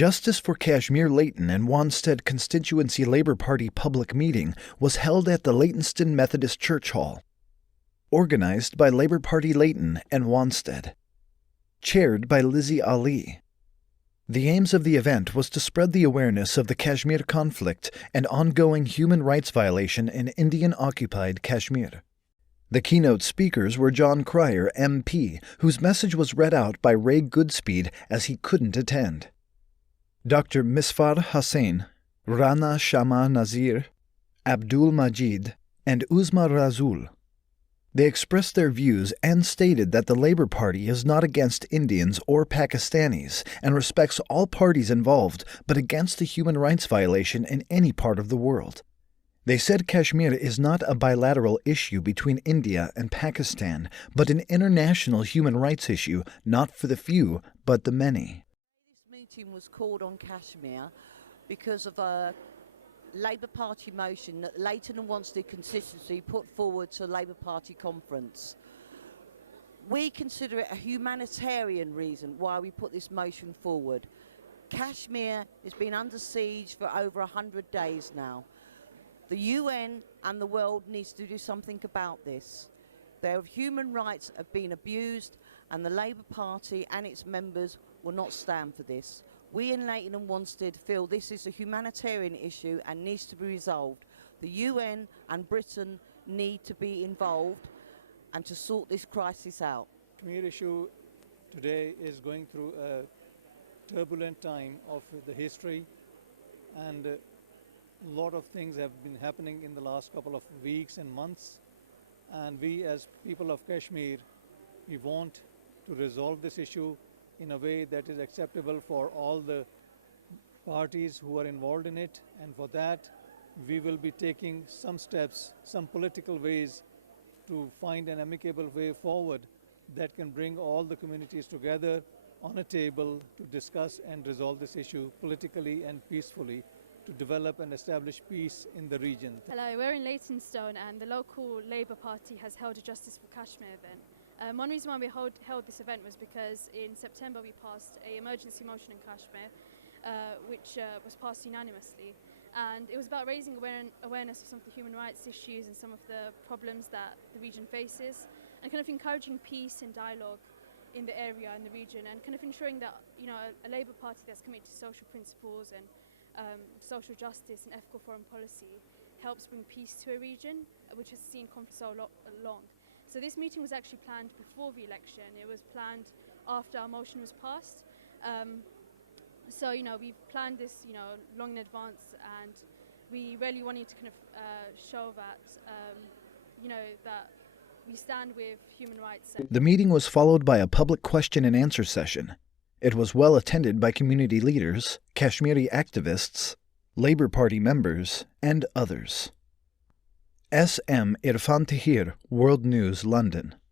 Justice for Kashmir Leyton and Wanstead Constituency Labour Party public meeting was held at the Leytonston Methodist Church Hall. Organized by Labour Party Leyton and Wanstead. Chaired by Lizzie Ali. The aims of the event was to spread the awareness of the Kashmir conflict and ongoing human rights violation in Indian-occupied Kashmir. The keynote speakers were John Cryer, MP, whose message was read out by Ray Goodspeed as he couldn't attend. Dr. Misfar Hussain, Rana Shama Nazir, Abdul Majid, and Uzma Razul. They expressed their views and stated that the Labour Party is not against Indians or Pakistanis and respects all parties involved, but against the human rights violation in any part of the world. They said Kashmir is not a bilateral issue between India and Pakistan, but an international human rights issue, not for the few, but the many. This meeting was called on Kashmir because of a Labour Party motion that Leyton and Wanstead constituency put forward to a Labour Party conference. We consider it a humanitarian reason why we put this motion forward. Kashmir has been under siege for over 100 days now. The UN and the world needs to do something about this. Their human rights have been abused, and the Labour Party and its members will not stand for this. We in Leyton and Wanstead feel this is a humanitarian issue and needs to be resolved. The UN and Britain need to be involved and to sort this crisis out. The Kashmir issue today is going through a turbulent time of the history, and a lot of things have been happening in the last couple of weeks and months. And we as people of Kashmir, we want to resolve this issue in a way that is acceptable for all the parties who are involved in it, and for that we will be taking some steps, some political ways to find an amicable way forward that can bring all the communities together on a table to discuss and resolve this issue politically and peacefully to develop and establish peace in the region. Hello, we're in Leytonstone and the local Labour Party has held a Justice for Kashmir event. One reason why we held this event was because in September we passed an emergency motion in Kashmir, which was passed unanimously. And it was about raising awareness of some of the human rights issues and some of the problems that the region faces, and kind of encouraging peace and dialogue in the area and the region, and kind of ensuring that, you know, a Labour Party that's committed to social principles and social justice and ethical foreign policy helps bring peace to a region which has seen conflict so long. So this meeting was actually planned before the election. It was planned after our motion was passed. So, you know, we planned this, you know, long in advance, and we really wanted to kind of show that, you know, that we stand with human rights. The meeting was followed by a public question and answer session. It was well attended by community leaders, Kashmiri activists, Labour Party members, and others. S.M. Irfan Tahir, World News, London.